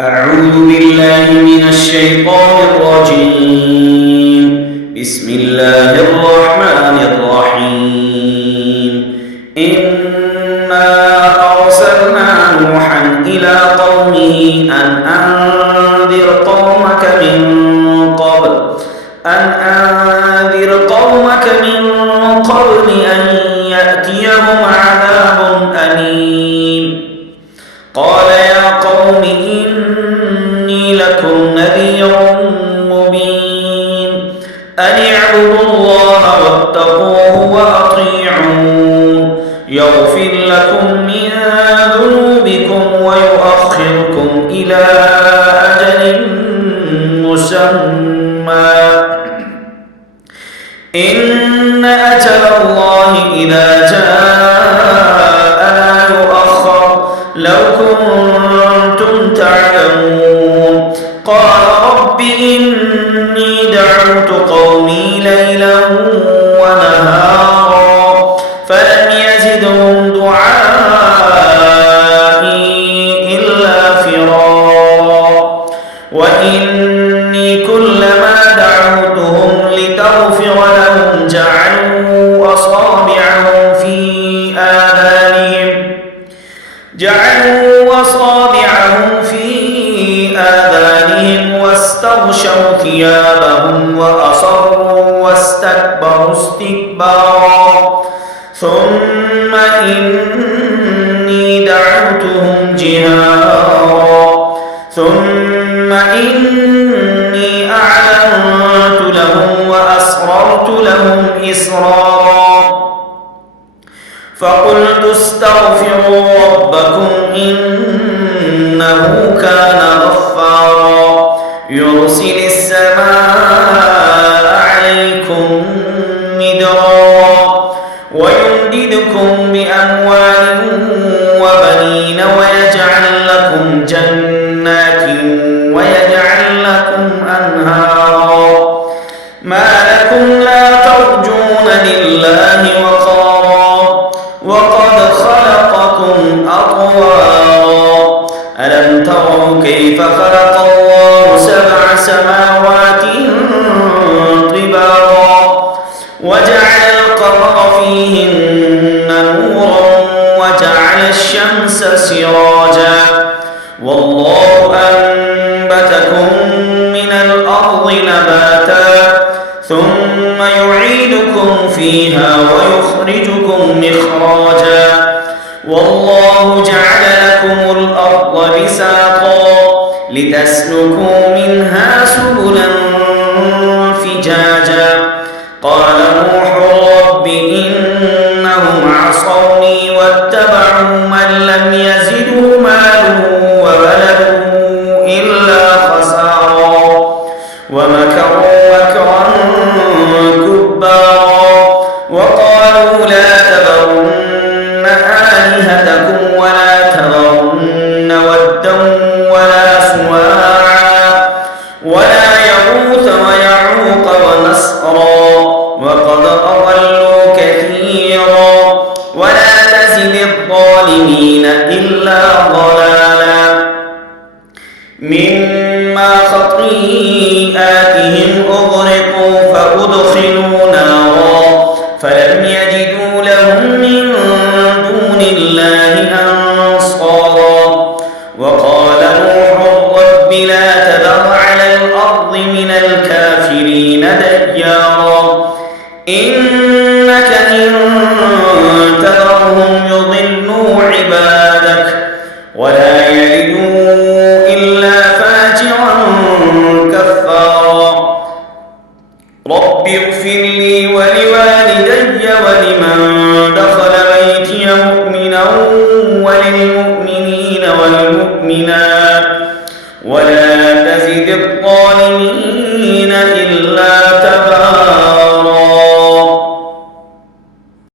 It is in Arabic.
أعوذ بالله من الشيطان الرجيم. بسم الله الرحمن الرحيم. إنا أرسلنا نوحا إلى قومه أن أنذر قومك من قبل أن يأتيهم عذاب أليم. قال يا قوم إني لكم نذير مبين أن اعبدوا الله واتقوه وأطيعون يغفر لكم من ذنوبكم ويؤخركم إلى أجل مسمى إن أجل الله إذا جاء لا يؤخر لو كنتم تعلمون. قال رب إني دعوت قومي ليلا ونهارا فلم يزدهم دعائي إلا فرارا وإني كلما دعوتهم لتغفر لهم جعلوا أصابعهم في آذانهم واستغشوا ثيابهم وأصروا واستكبروا استكبارا ثم إني دعوتهم جهارا ثم إني أعلنت لهم وأسررت لهم إسرارا فقلت استغفروا ربكم إنه كان غفارا يرسل السماء عليكم مدرارا ويمددكم بأموال وبنين ويجعل لكم جنات ويجعل لكم أنهارا ما لكم لا ترجون لله وقارا وقد خلقكم أطوارا ألم تروا كيف خلق الله 7 سماوات طباقا وجعل القمر فيهن نورا وجعل الشمس سراجا والله أنبتكم من الأرض نباتا ثم يعيدكم فيها ويخرجكم مخراجا والله جعل لكم الأرض بساطا لتسلكوا منها سبلا فجاجا قال نوح رب إنهم عصوني واتبعوا من لم يزده ماله وولده إلا خسارا ومكروا مكرا كبارا وقالوا لا تذرن آلهتكم ولا تذرن ودا ولا سواعا ولا يغوث ويعوق ونسرا وقد أضلوا كثيرا ولا تزد الظالمين إلا ضلالا مما خطيئاتهم أغرقوا فأدخلوا نارا فلم يجدوا لهم من دون الله أنصارا وقال نوح رب لا تذر على الأرض من الكافرين ديارا إنك إن تذرهم يضلوا عبادك ولا يلدوا إلا فاجرا كفارا رب اغفر لي ولوالدي ولمن دخل بيتي مؤمنا وللمؤمنين والمؤمنات ولا